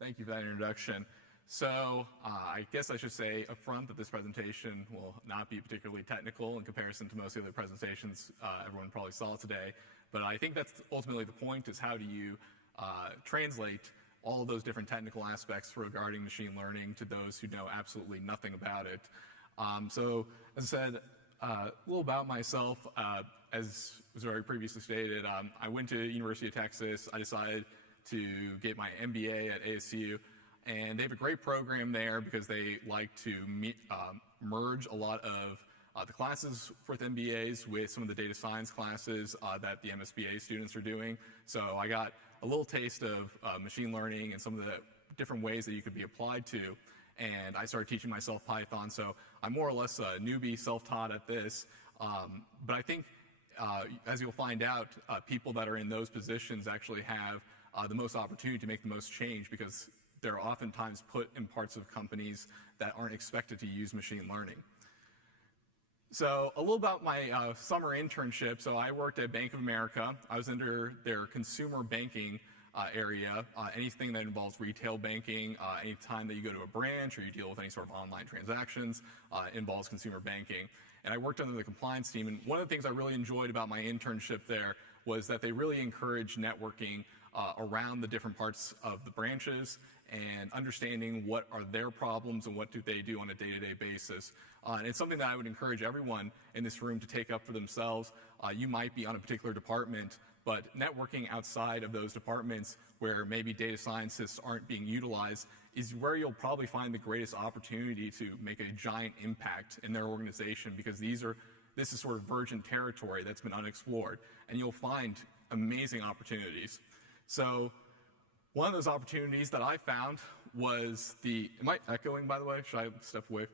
Thank you for that introduction. So I guess I should say up front that this presentation will not be particularly technical in comparison to most of the other presentations everyone probably saw today. But I think that's ultimately the point, is how do you translate all of those different technical aspects regarding machine learning to those who know absolutely nothing about it. So as I said, a little about myself. As was already previously stated, I went to University of Texas. I decided to get my MBA at ASU, and they have a great program there because they like to merge a lot of the classes with MBAs with some of the data science classes that the MSBA students are doing. So I got a little taste of machine learning and some of the different ways that you could be applied to, and I started teaching myself Python. So I'm more or less a newbie, self-taught at this, but I think as you'll find out, people that are in those positions actually have the most opportunity to make the most change, because they're oftentimes put in parts of companies that aren't expected to use machine learning. So a little about my summer internship. So I worked at Bank of America. I was under their consumer banking area. Anything that involves retail banking, any time that you go to a branch or you deal with any sort of online transactions, involves consumer banking. And I worked under the compliance team. And one of the things I really enjoyed about my internship there was that they really encouraged networking around the different parts of the branches and understanding what are their problems and what do they do on a day-to-day basis. And it's something that I would encourage everyone in this room to take up for themselves. You might be on a particular department, but networking outside of those departments where maybe data scientists aren't being utilized is where you'll probably find the greatest opportunity to make a giant impact in their organization, because this is sort of virgin territory that's been unexplored, and you'll find amazing opportunities. So one of those opportunities that I found was am I echoing, by the way? Should I step away?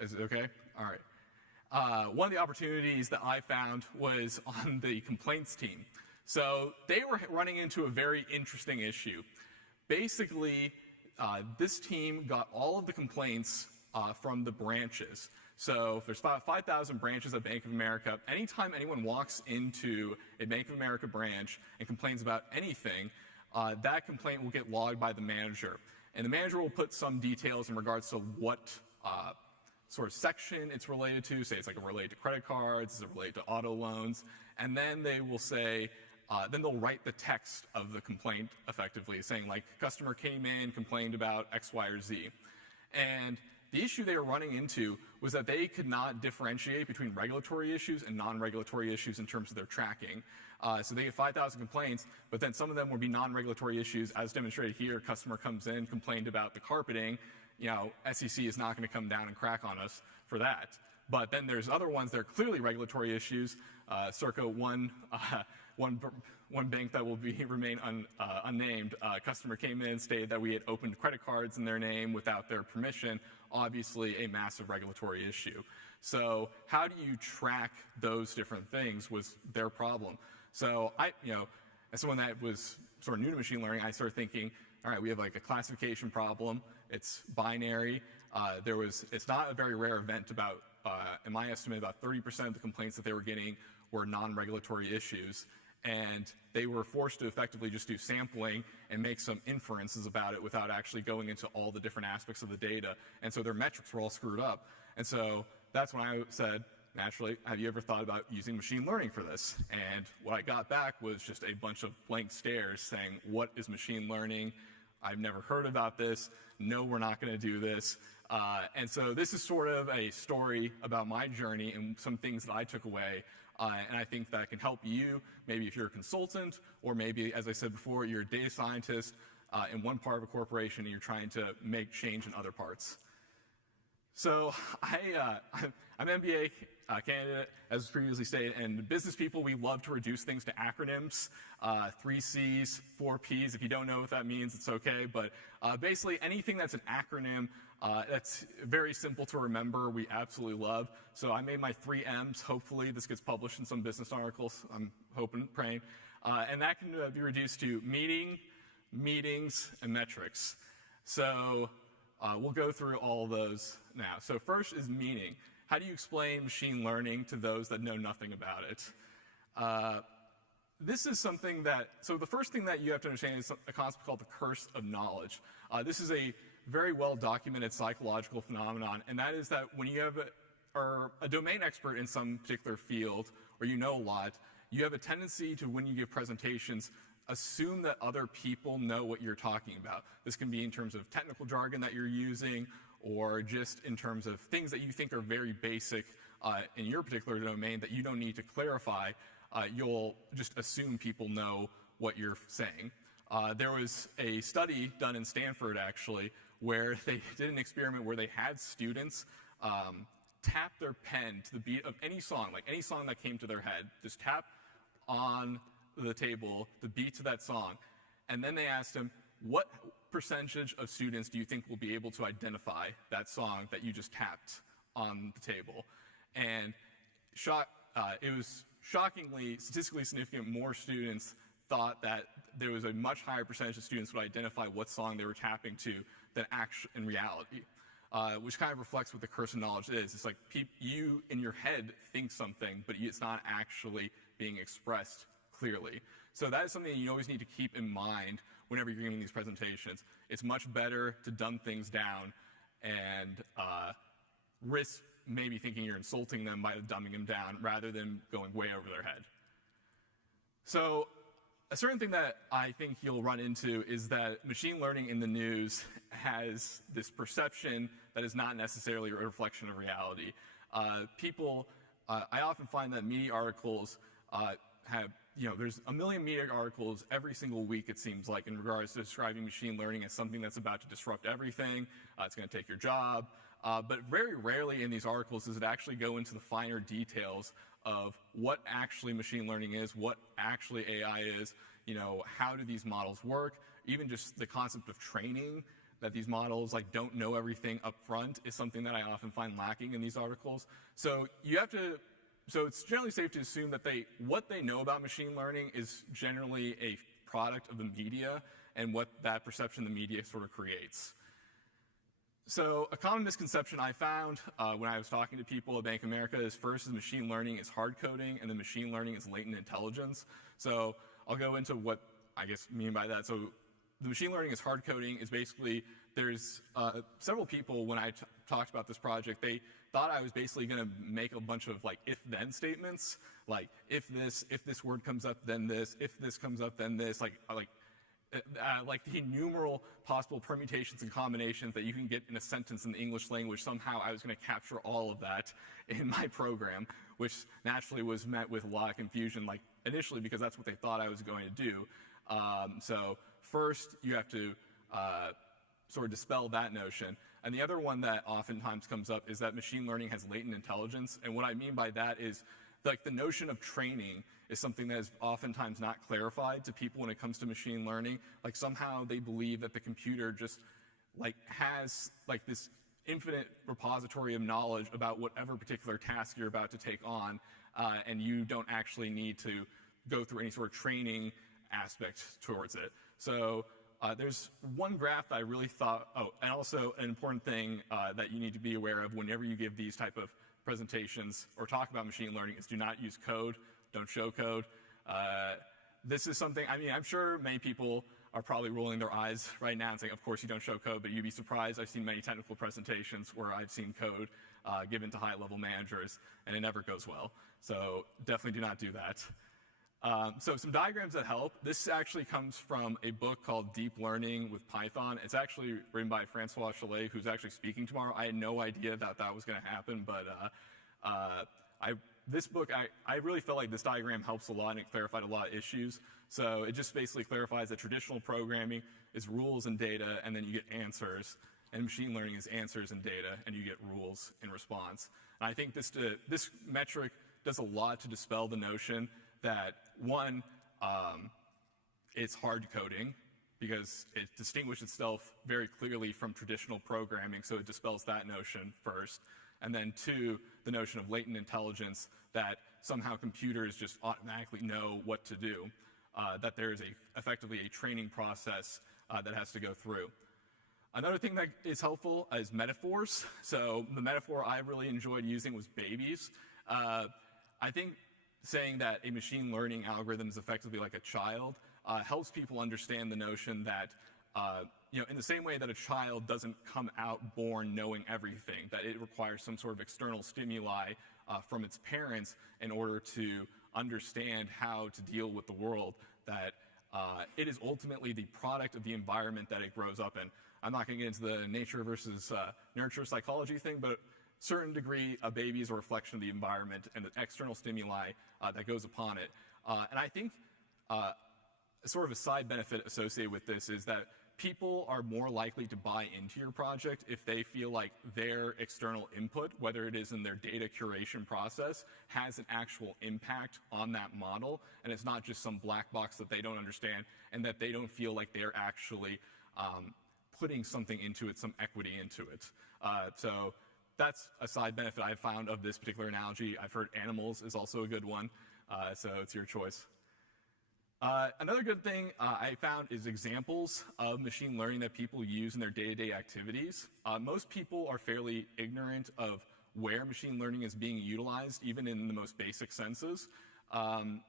Is it okay? All right. One of the opportunities that I found was on the complaints team. So they were running into a very interesting issue. Basically, this team got all of the complaints from the branches. So if there's 5,000 branches at Bank of America, anytime anyone walks into a Bank of America branch and complains about anything, that complaint will get logged by the manager. And the manager will put some details in regards to what sort of section it's related to. Say it's like related to credit cards, is it related to auto loans? And then they will say, then they'll write the text of the complaint effectively, saying like, customer came in, complained about X, Y, or Z. And the issue they were running into was that they could not differentiate between regulatory issues and non-regulatory issues in terms of their tracking. So they get 5,000 complaints, but then some of them would be non-regulatory issues, as demonstrated here. Customer comes in, complained about the carpeting. SEC is not going to come down and crack on us for that. But then there's other ones that are clearly regulatory issues, circa one bank that will remain unnamed. Customer came in, stated that we had opened credit cards in their name without their permission. Obviously a massive regulatory issue. So how do you track those different things was their problem. So as someone that was sort of new to machine learning, I started thinking, all right, we have like a classification problem. It's binary. It's not a very rare event. In my estimate, about 30% of the complaints that they were getting were non-regulatory issues. And they were forced to effectively just do sampling and make some inferences about it without actually going into all the different aspects of the data. And so their metrics were all screwed up. And so that's when I said, naturally, have you ever thought about using machine learning for this? And what I got back was just a bunch of blank stares saying, what is machine learning? I've never heard about this. No, we're not going to do this. And so this is sort of a story about my journey and some things that I took away. And I think that can help you, maybe if you're a consultant, or maybe, as I said before, you're a data scientist in one part of a corporation and you're trying to make change in other parts. So I'm an MBA candidate, as previously stated, and business people, we love to reduce things to acronyms, 3 C's, 4 P's. If you don't know what that means, it's okay. But basically, anything that's an acronym that's very simple to remember, we absolutely love. So I made my 3 M's. Hopefully, this gets published in some business articles. I'm hoping, praying. And that can be reduced to meeting, meetings, and metrics. So we'll go through all of those now. So first is meaning. How do you explain machine learning to those that know nothing about it? this is something that, so the first thing that you have to understand is a concept called the curse of knowledge. This is a very well documented psychological phenomenon, and that is that when you are a domain expert in some particular field, or you know a lot, you have a tendency to, when you give presentations, assume that other people know what you're talking about. This can be in terms of technical jargon that you're using, or just in terms of things that you think are very basic in your particular domain that you don't need to clarify. You'll just assume people know what you're saying. There was a study done in Stanford, actually, where they did an experiment where they had students tap their pen to the beat of any song, like any song that came to their head, just tap on the table the beat to that song. And then they asked them, what percentage of students do you think will be able to identify that song that you just tapped on the table? And it was shockingly, statistically significant, more students thought that there was a much higher percentage of students would identify what song they were tapping to than in reality, which kind of reflects what the curse of knowledge is. It's like you in your head think something, but it's not actually being expressed clearly. So that is something that you always need to keep in mind whenever you're giving these presentations. It's much better to dumb things down and risk maybe thinking you're insulting them by dumbing them down rather than going way over their head. So a certain thing that I think you'll run into is that machine learning in the news has this perception that is not necessarily a reflection of reality. I often find that media articles have, there's a million media articles every single week, it seems like, in regards to describing machine learning as something that's about to disrupt everything, it's going to take your job. But very rarely in these articles does it actually go into the finer details of what actually machine learning is, what actually AI is, how do these models work, even just the concept of training, that these models don't know everything up front is something that I often find lacking in these articles. So it's generally safe to assume that what they know about machine learning is generally a product of the media and what that perception the media sort of creates. So a common misconception I found when I was talking to people at Bank of America is machine learning is hard coding, and then machine learning is latent intelligence. So I'll go into what I guess mean by that. So the machine learning is hard coding is basically, there's several people when I talked about this project, they thought I was basically going to make a bunch of if-then statements, like if this word comes up, then this, if this comes up, then this, like the innumerable possible permutations and combinations that you can get in a sentence in the English language. Somehow I was going to capture all of that in my program, which naturally was met with a lot of confusion, initially, because that's what they thought I was going to do. So first you have to sort of dispel that notion. And the other one that oftentimes comes up is that machine learning has latent intelligence. And what I mean by that is the notion of training is something that is oftentimes not clarified to people when it comes to machine learning. Somehow they believe that the computer just has this infinite repository of knowledge about whatever particular task you're about to take on, and you don't actually need to go through any sort of training aspect towards it. So there's one graph that I really thought, and also an important thing that you need to be aware of whenever you give these type of presentations or talk about machine learning is do not use code, don't show code. This is something, I'm sure many people are probably rolling their eyes right now and saying, of course you don't show code, but you'd be surprised. I've seen many technical presentations where I've seen code given to high-level managers, and it never goes well. So definitely do not do that. So some diagrams that help. This actually comes from a book called Deep Learning with Python. It's actually written by Francois Chalet, who's actually speaking tomorrow. I had no idea that was going to happen, but this book, I really felt like this diagram helps a lot and it clarified a lot of issues. So it just basically clarifies that traditional programming is rules and data, and then you get answers. And machine learning is answers and data, and you get rules in response. And I think this metric does a lot to dispel the notion that, one, it's hard coding because it distinguishes itself very clearly from traditional programming, so it dispels that notion first. And then two, the notion of latent intelligence, that somehow computers just automatically know what to do, that there is effectively a training process that has to go through. Another thing that is helpful is metaphors. So the metaphor I really enjoyed using was babies. I think saying that a machine learning algorithm is effectively like a child helps people understand the notion that, in the same way that a child doesn't come out born knowing everything, that it requires some sort of external stimuli from its parents in order to understand how to deal with the world, that it is ultimately the product of the environment that it grows up in. I'm not going to get into the nature versus nurture psychology thing, but certain degree, a baby is a reflection of the environment and the external stimuli that goes upon it. And I think sort of a side benefit associated with this is that people are more likely to buy into your project if they feel like their external input, whether it is in their data curation process, has an actual impact on that model, and it's not just some black box that they don't understand, and that they don't feel like they're actually putting something into it, some equity into it. So that's a side benefit I've found of this particular analogy. I've heard animals is also a good one, so it's your choice. Another good thing I found is examples of machine learning that people use in their day-to-day activities. Most people are fairly ignorant of where machine learning is being utilized, even in the most basic senses. And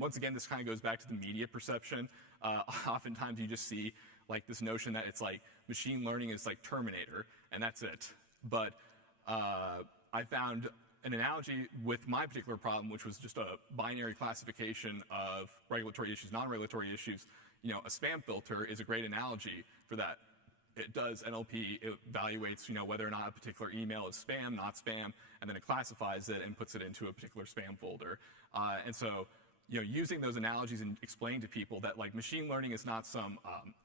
once again, this kind of goes back to the media perception. Oftentimes you just see like this notion that it's like machine learning is like Terminator, and that's it. But I found an analogy with my particular problem, which was just a binary classification of regulatory issues, non-regulatory issues. A spam filter is a great analogy for that. It does NLP, it evaluates, whether or not a particular email is spam, not spam, and then it classifies it and puts it into a particular spam folder. And so, using those analogies and explaining to people that like machine learning is not some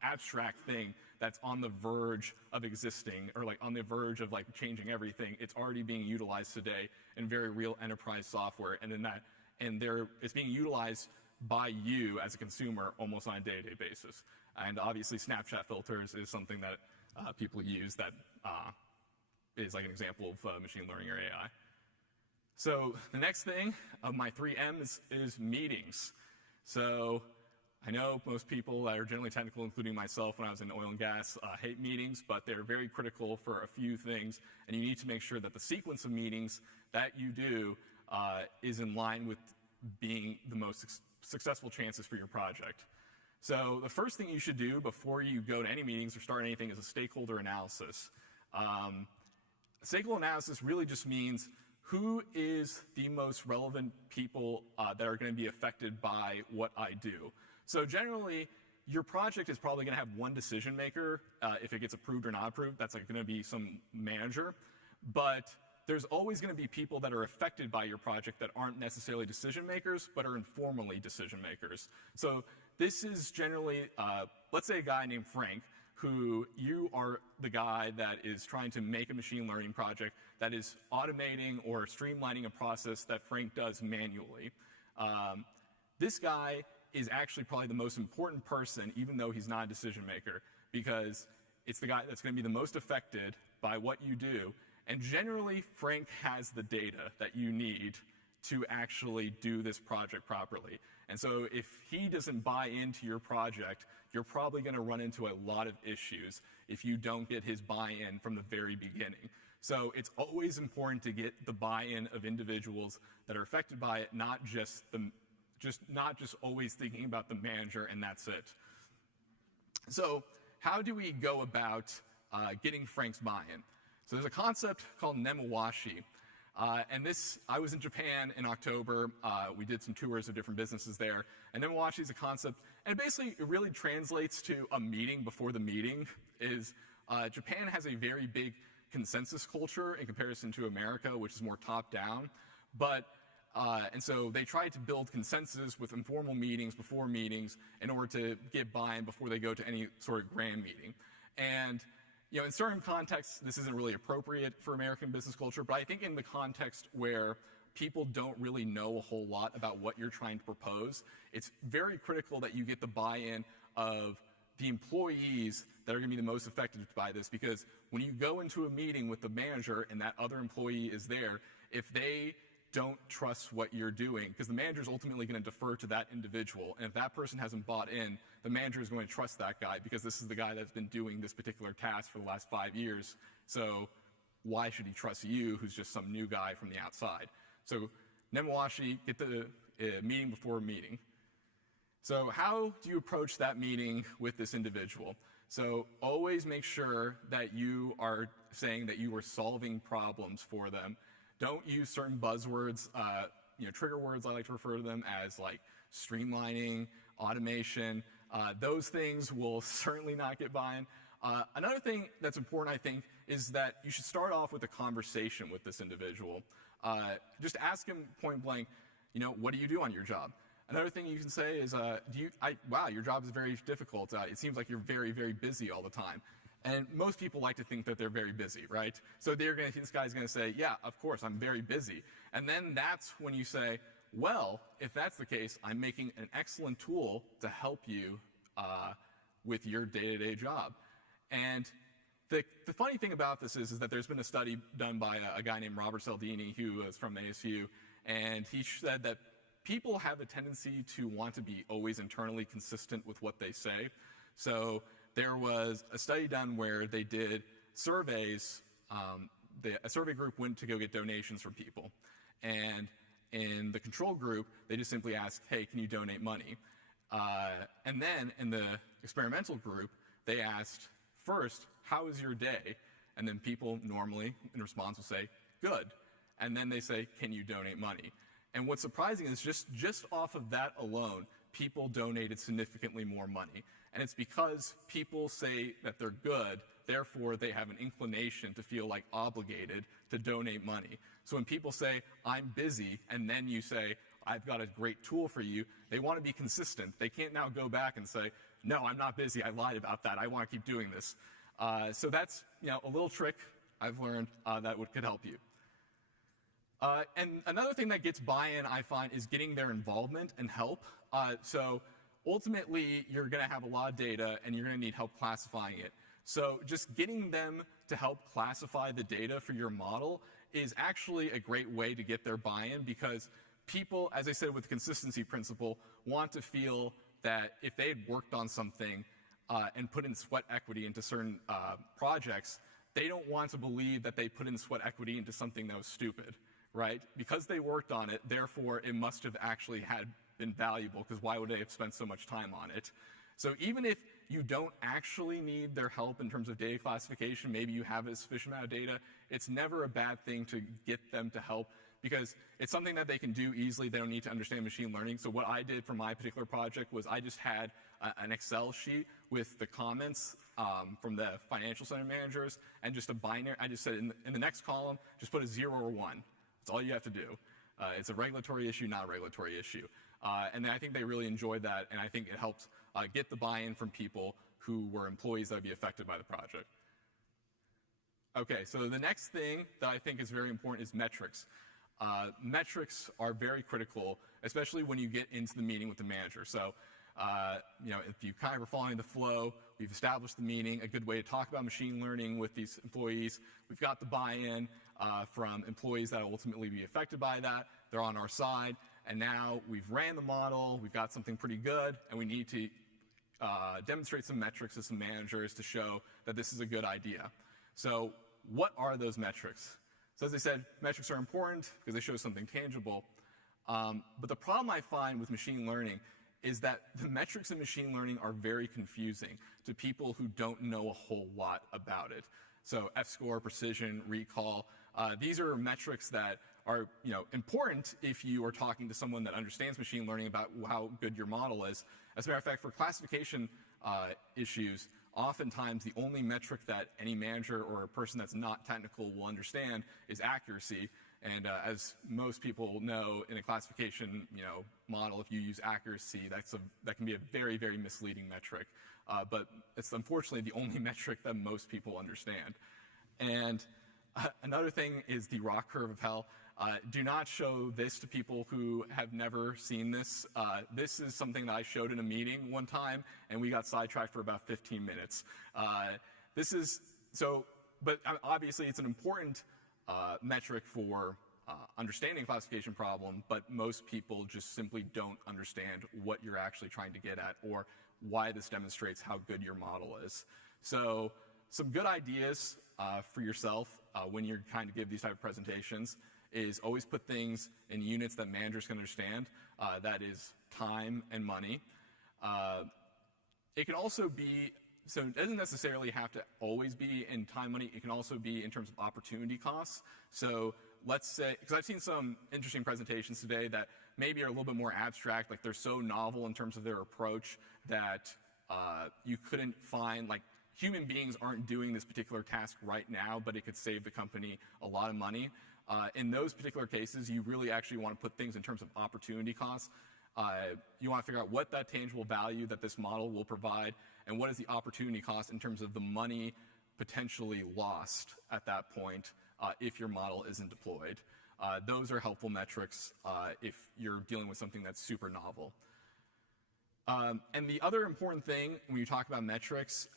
abstract thing that's on the verge of existing or like on the verge of like changing everything. It's already being utilized today in very real enterprise software, it's being utilized by you as a consumer almost on a day-to-day basis. And obviously Snapchat filters is something that people use that is like an example of machine learning or AI. So the next thing of my 3 M's is meetings. So I know most people that are generally technical, including myself when I was in oil and gas, hate meetings, but they're very critical for a few things, and you need to make sure that the sequence of meetings that you do is in line with being the most successful chances for your project. So the first thing you should do before you go to any meetings or start anything is a stakeholder analysis. Stakeholder analysis really just means who is the most relevant people that are going to be affected by what I do. So generally, your project is probably going to have one decision maker if it gets approved or not approved. That's like going to be some manager. But there's always going to be people that are affected by your project that aren't necessarily decision makers, but are informally decision makers. So this is generally, let's say a guy named Frank, who you are the guy that is trying to make a machine learning project that is automating or streamlining a process that Frank does manually. This guy is actually probably the most important person, even though he's not a decision maker, because it's the guy that's going to be the most affected by what you do. And generally, Frank has the data that you need to actually do this project properly. And so if he doesn't buy into your project, you're probably going to run into a lot of issues if you don't get his buy-in from the very beginning. So it's always important to get the buy-in of individuals that are affected by it, not just always thinking about the manager and that's it. So how do we go about getting Frank's buy-in? So there's a concept called nemawashi. And I was in Japan in October. We did some tours of different businesses there. And nemawashi is a concept, and basically it really translates to a meeting before the meeting. Japan has a very big consensus culture in comparison to America, which is more top-down. And so they try to build consensus with informal meetings before meetings in order to get buy-in before they go to any sort of grand meeting. And in certain contexts, this isn't really appropriate for American business culture, but I think in the context where people don't really know a whole lot about what you're trying to propose, it's very critical that you get the buy-in of the employees that are going to be the most affected by this, because when you go into a meeting with the manager and that other employee is there, if they don't trust what you're doing, because the manager is ultimately going to defer to that individual, and if that person hasn't bought in, the manager is going to trust that guy because this is the guy that's been doing this particular task for the last 5 years. So why should he trust you, who's just some new guy from the outside? So Nemawashi, get the meeting before a meeting. So how do you approach that meeting with this individual? So always make sure that you are saying that you are solving problems for them. Don't use certain buzzwords, trigger words, I like to refer to them as like streamlining, automation. Those things will certainly not get buy-in. Another thing that's important, I think, is that you should start off with a conversation with this individual. Just ask him point blank, what do you do on your job? Another thing you can say is, wow, your job is very difficult. It seems like you're very, very busy all the time. And most people like to think that they're very busy, right? So this guy's gonna say, yeah, of course, I'm very busy. And then that's when you say, well, if that's the case, I'm making an excellent tool to help you with your day-to-day job. And the funny thing about this is that there's been a study done by a guy named Robert Cialdini, who is from ASU, and he said that people have a tendency to want to be always internally consistent with what they say. So there was a study done where they did surveys. A survey group went to go get donations from people. And in the control group, they just simply asked, hey, can you donate money? And then in the experimental group, they asked, first, how is your day? And then people normally, in response, will say, good. And then they say, can you donate money? And what's surprising is just off of that alone, people donated significantly more money. And it's because people say that they're good, therefore they have an inclination to feel like obligated to donate money. So when people say, I'm busy, and then you say, I've got a great tool for you, they want to be consistent. They can't now go back and say, no, I'm not busy, I lied about that, I want to keep doing this. So that's a little trick I've learned that could help you. And another thing that gets buy-in, I find, is getting their involvement and help. So ultimately, you're going to have a lot of data, and you're going to need help classifying it. So just getting them to help classify the data for your model is actually a great way to get their buy-in, because people, as I said with the consistency principle, want to feel that if they had worked on something and put in sweat equity into certain projects, they don't want to believe that they put in sweat equity into something that was stupid. Right? Because they worked on it, therefore it must have actually been valuable, because why would they have spent so much time on it? So even if you don't actually need their help in terms of data classification, maybe you have a sufficient amount of data, it's never a bad thing to get them to help, because it's something that they can do easily. They don't need to understand machine learning. So what I did for my particular project was I just had an Excel sheet with the comments from the financial center managers, and just a binary. I just said in the next column, just put a 0 or 1. That's all you have to do. It's a regulatory issue, not a regulatory issue. And I think they really enjoyed that, and I think it helped get the buy-in from people who were employees that would be affected by the project. Okay, so the next thing that I think is very important is metrics. Metrics are very critical, especially when you get into the meeting with the manager. So, if you kind of are following the flow, we've established the meeting, a good way to talk about machine learning with these employees. We've got the buy-in from employees that will ultimately be affected by that. They're on our side. And now we've ran the model, we've got something pretty good, and we need to demonstrate some metrics to some managers to show that this is a good idea. So what are those metrics? So as I said, metrics are important because they show something tangible. But the problem I find with machine learning is that the metrics in machine learning are very confusing to people who don't know a whole lot about it. So F-score, precision, recall, these are metrics that are important if you are talking to someone that understands machine learning about how good your model is. As a matter of fact, for classification issues, oftentimes the only metric that any manager or a person that's not technical will understand is accuracy. And as most people know, in a classification model, if you use accuracy, that can be a very, very misleading metric. But it's unfortunately the only metric that most people understand. And another thing is the ROC curve of hell. Do not show this to people who have never seen this. This is something that I showed in a meeting one time, and we got sidetracked for about 15 minutes. But obviously it's an important metric for understanding a classification problem, but most people just simply don't understand what you're actually trying to get at or why this demonstrates how good your model is. So some good ideas for yourself when you're trying to give these type of presentations is always put things in units that managers can understand. That is time and money. It can also be, so it doesn't necessarily have to always be in time, money. It can also be in terms of opportunity costs. So let's say, because I've seen some interesting presentations today that maybe are a little bit more abstract, like they're so novel in terms of their approach that you couldn't find, like human beings aren't doing this particular task right now, but it could save the company a lot of money. In those particular cases, you really actually want to put things in terms of opportunity costs. You want to figure out what that tangible value that this model will provide and what is the opportunity cost in terms of the money potentially lost at that point if your model isn't deployed. Those are helpful metrics if you're dealing with something that's super novel. And the other important thing when you talk about metrics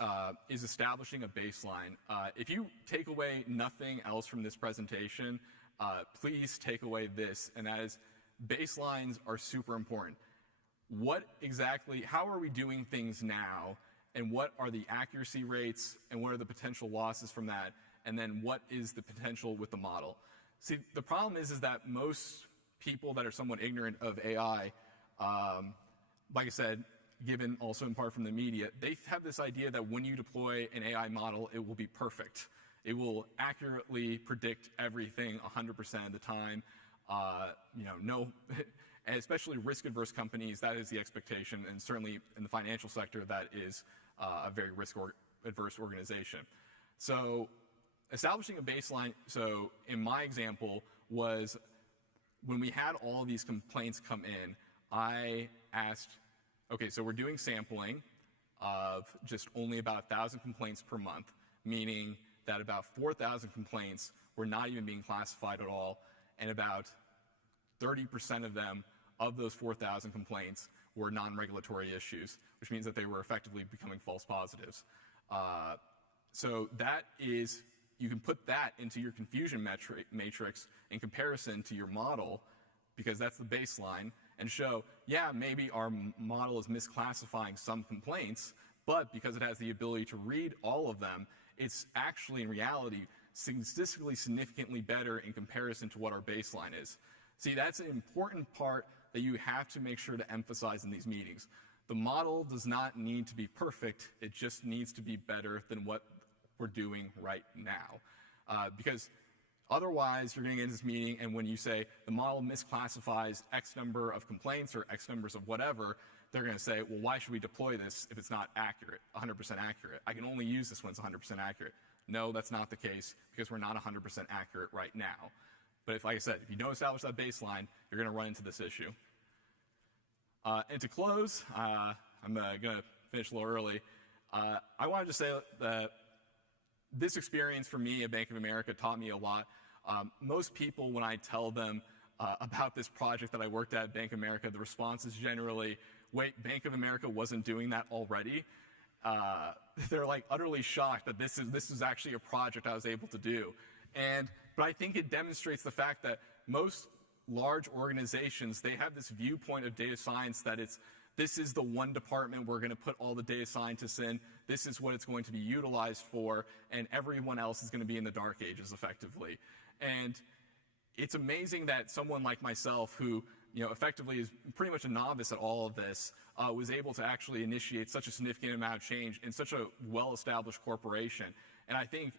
is establishing a baseline. If you take away nothing else from this presentation, please take away this, and that is baselines are super important. What exactly, how are we doing things now, and what are the accuracy rates, and what are the potential losses from that, and then what is the potential with the model? See, the problem is that most people that are somewhat ignorant of AI, like I said, given also in part from the media, they have this idea that when you deploy an AI model, it will be perfect. It will accurately predict everything 100% of the time. No, especially risk-averse companies, that is the expectation, and certainly in the financial sector, that is a very risk-averse organization. So establishing a baseline, so in my example, was when we had all of these complaints come in, I asked, okay, so we're doing sampling of just only about 1,000 complaints per month, meaning that about 4,000 complaints were not even being classified at all, and about 30% of them, of those 4,000 complaints, were non-regulatory issues, which means that they were effectively becoming false positives. So that is, you can put that into your confusion matrix in comparison to your model, because that's the baseline, and show, yeah, maybe our model is misclassifying some complaints, but because it has the ability to read all of them, it's actually, in reality, statistically significantly better in comparison to what our baseline is. See, that's an important part that you have to make sure to emphasize in these meetings. The model does not need to be perfect, it just needs to be better than what we're doing right now. Because otherwise, you're going to get into this meeting, and when you say the model misclassifies X number of complaints or X numbers of whatever, they're going to say, well, why should we deploy this if it's not accurate, 100% accurate? I can only use this when it's 100% accurate. No, that's not the case, because we're not 100% accurate right now. But if, like I said, if you don't establish that baseline, you're going to run into this issue. And to close, I'm going to finish a little early. I wanted to say that this experience for me at Bank of America taught me a lot. Most people, when I tell them about this project that I worked at Bank of America, the response is generally, wait, Bank of America wasn't doing that already? They're like utterly shocked that this is actually a project I was able to do. But I think it demonstrates the fact that most large organizations, they have this viewpoint of data science that this is the one department we're going to put all the data scientists in, this is what it's going to be utilized for, and everyone else is going to be in the dark ages effectively. And it's amazing that someone like myself, who effectively is pretty much a novice at all of this, was able to actually initiate such a significant amount of change in such a well-established corporation. And I think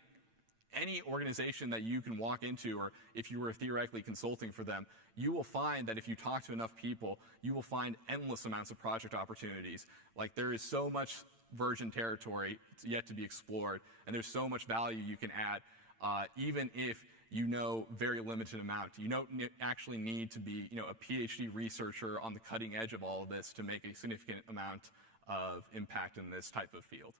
any organization that you can walk into, or if you were theoretically consulting for them, you will find that if you talk to enough people, you will find endless amounts of project opportunities. Like, there is so much virgin territory yet to be explored, and there's so much value you can add, even if you know very limited amount. You don't actually need to be a PhD researcher on the cutting edge of all of this to make a significant amount of impact in this type of field.